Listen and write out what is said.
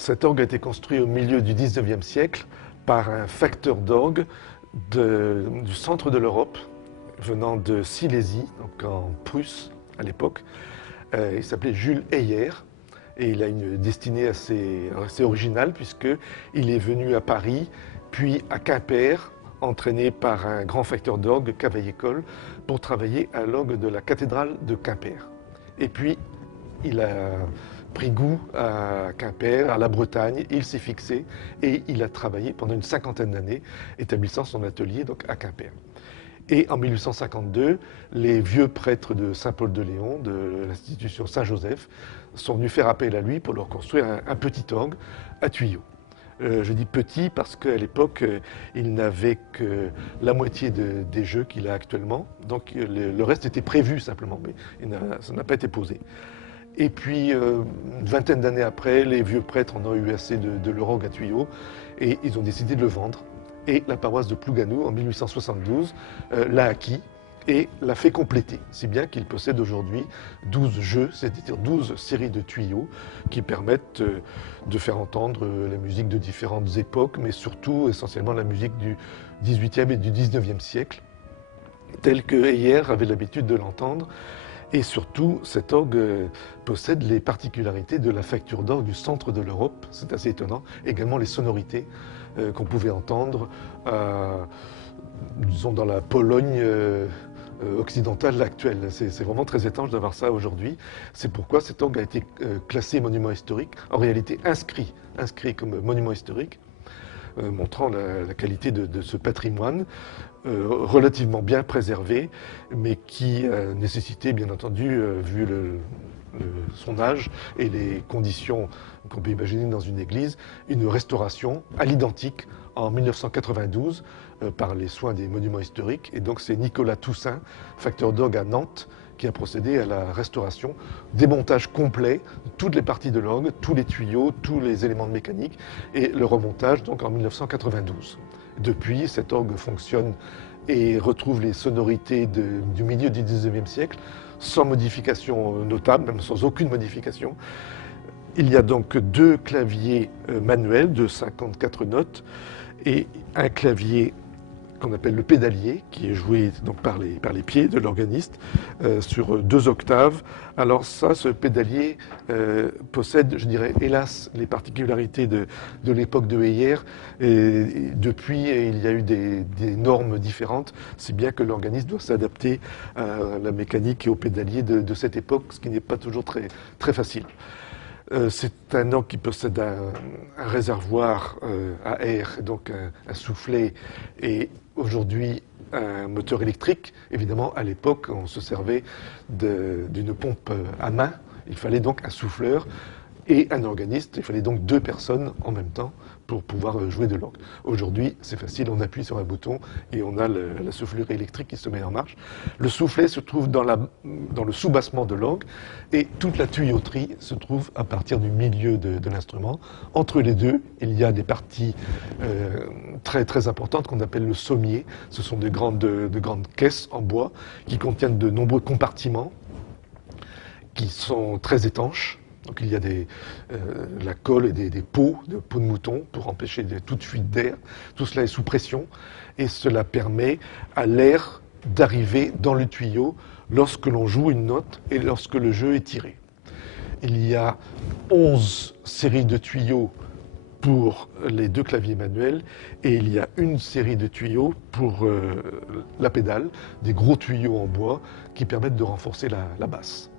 cet orgue a été construit au milieu du 19e siècle par un facteur d'orgue du centre de l'Europe, venant de Silésie, donc en Prusse à l'époque. Il s'appelait Jules Heyer et il a une destinée assez originale puisqu'il est venu à Paris, puis à Quimper, entraîné par un grand facteur d'orgue, Cavaillé-Coll, pour travailler à l'orgue de la cathédrale de Quimper. Et puis, il a pris goût à Quimper, à la Bretagne, il s'est fixé et il a travaillé pendant une cinquantaine d'années, établissant son atelier donc, à Quimper. Et en 1852, les vieux prêtres de Saint-Paul-de-Léon, de l'institution Saint-Joseph, sont venus faire appel à lui pour leur construire un petit orgue à tuyaux. Je dis petit parce qu'à l'époque, il n'avait que la moitié des jeux qu'il a actuellement. Donc le reste était prévu simplement, mais ça n'a pas été posé. Et puis, une vingtaine d'années après, les vieux prêtres en ont eu assez de leur orgue à tuyaux et ils ont décidé de le vendre. Et la paroisse de Plougasnou, en 1872, l'a acquis et l'a fait compléter, si bien qu'il possède aujourd'hui 12 jeux, c'est-à-dire 12 séries de tuyaux qui permettent de faire entendre la musique de différentes époques, mais surtout essentiellement la musique du XVIIIe et du XIXe siècle, telle que Heyer avait l'habitude de l'entendre. Et surtout, cet orgue possède les particularités de la facture d'orgue du centre de l'Europe, c'est assez étonnant, également les sonorités qu'on pouvait entendre, disons dans la Pologne occidentale actuelle. C'est vraiment très étrange d'avoir ça aujourd'hui. C'est pourquoi cet orgue a été classé monument historique, en réalité inscrit comme monument historique, montrant la qualité de ce patrimoine relativement bien préservé, mais qui nécessitait bien entendu, vu son âge et les conditions qu'on peut imaginer dans une église, une restauration à l'identique en 1992 par les soins des monuments historiques. Et donc c'est Nicolas Toussaint, facteur d'orgue à Nantes, qui a procédé à la restauration, démontage complet de toutes les parties de l'orgue, tous les tuyaux, tous les éléments de mécanique, et le remontage donc en 1992. Depuis, cet orgue fonctionne et retrouve les sonorités du milieu du 19e siècle, sans modification notable, même sans aucune modification. Il y a donc deux claviers manuels de 54 notes et un clavier qu'on appelle le pédalier, qui est joué donc par les pieds de l'organiste sur 2 octaves. Alors ça, ce pédalier possède, je dirais, hélas, les particularités de l'époque de Heyer. Et depuis, il y a eu des normes différentes, si bien que l'organiste doit s'adapter à la mécanique et au pédalier de cette époque, ce qui n'est pas toujours très facile. C'est un orgue qui possède un réservoir à air, donc un soufflet, et aujourd'hui un moteur électrique. Évidemment, à l'époque, on se servait d'une pompe à main. Il fallait donc un souffleur et un organiste. Il fallait donc 2 personnes en même temps pour pouvoir jouer de l'orgue. Aujourd'hui, c'est facile, on appuie sur un bouton et on a la soufflerie électrique qui se met en marche. Le soufflet se trouve dans le soubassement de l'orgue et toute la tuyauterie se trouve à partir du milieu de l'instrument. Entre les deux, il y a des parties très importantes qu'on appelle le sommier. Ce sont de grandes caisses en bois qui contiennent de nombreux compartiments qui sont très étanches. Donc il y a la colle et des pots de mouton pour empêcher toute fuite d'air. Tout cela est sous pression et cela permet à l'air d'arriver dans le tuyau lorsque l'on joue une note et lorsque le jeu est tiré. Il y a 11 séries de tuyaux pour les 2 claviers manuels et il y a une série de tuyaux pour la pédale, des gros tuyaux en bois qui permettent de renforcer la basse.